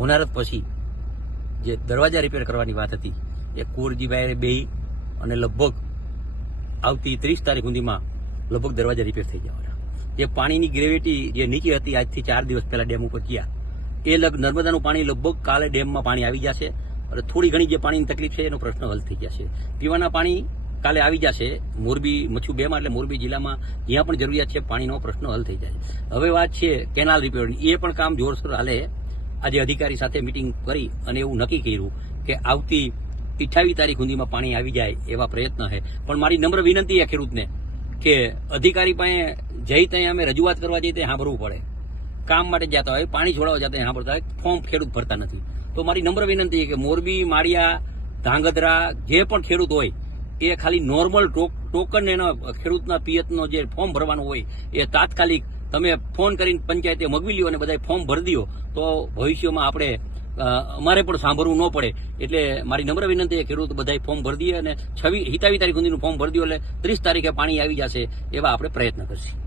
હોનારત પછી જે દરવાજા રિપેર કરવાની વાત હતી, એ કુંવરજીભાઈ બે અને લગભગ આવતી ત્રીસ તારીખ સુધીમાં લગભગ દરવાજા રિપેર થઈ જવાના. જે પાણીની ગ્રેવિટી જે નીચે હતી, આજથી ચાર દિવસ પહેલા ડેમ ઉપર ગયા, એ લગ નર્મદાનું પાણી લગભગ કાલે ડેમમાં પાણી આવી જશે અને થોડી ઘણી જે પાણીની તકલીફ છે, એનો પ્રશ્ન હલ થઈ જશે. પીવાના પાણી કાલે આવી જશે, મોરબી મચ્છુ બેમાં એટલે મોરબી જિલ્લામાં જ્યાં પણ જરૂરિયાત છે, પાણીનો પ્રશ્ન હલ થઈ જાય. હવે વાત છે કેનાલ રિપેરની એ પણ કામ જોરશોર હાલે આજે અધિકારી સાથે મિટિંગ કરી અને એવું નક્કી કર્યું કે આવતી અઠ્યાવીસ તારીખ સુધીમાં પાણી આવી જાય એવા પ્રયત્ન છે. પણ મારી નમ્ર વિનંતી છે ખેડૂતને કે અધિકારી પાસે જઈ ત્યાં અમે રજૂઆત કરવા જઈએ ત્યાં સાંભળવું પડે. કામ માટે જતા હોય, પાણી છોડાવવા જતા સાંભળતા હોય, ફોર્મ ખેડૂત ભરતા નથી. તો મારી નમ્ર વિનંતી કે મોરબી, માળિયા, ધાંગધ્રા જે પણ ખેડૂત હોય, એ ખાલી નોર્મલ ટોકન એના ખેડૂતના પિયતનો જે ફોર્મ ભરવાનું હોય, એ તાત્કાલિક તમે ફોન કરીને પંચાયતે મગવી લ્યો અને બધા ફોર્મ ભરી દો, તો ભવિષ્યમાં આપણે અમારે પણ સાંભળવું ન પડે. એટલે મારી નમ્ર વિનંતી એ ખેડૂત બધા ફોર્મ ભરી દઈએ અને છવી હિતાવી તારીખ સુધીનું ફોર્મ ભરી દો એટલે ત્રીસ તારીખે પાણી આવી જશે એવા આપણે પ્રયત્ન કરશું.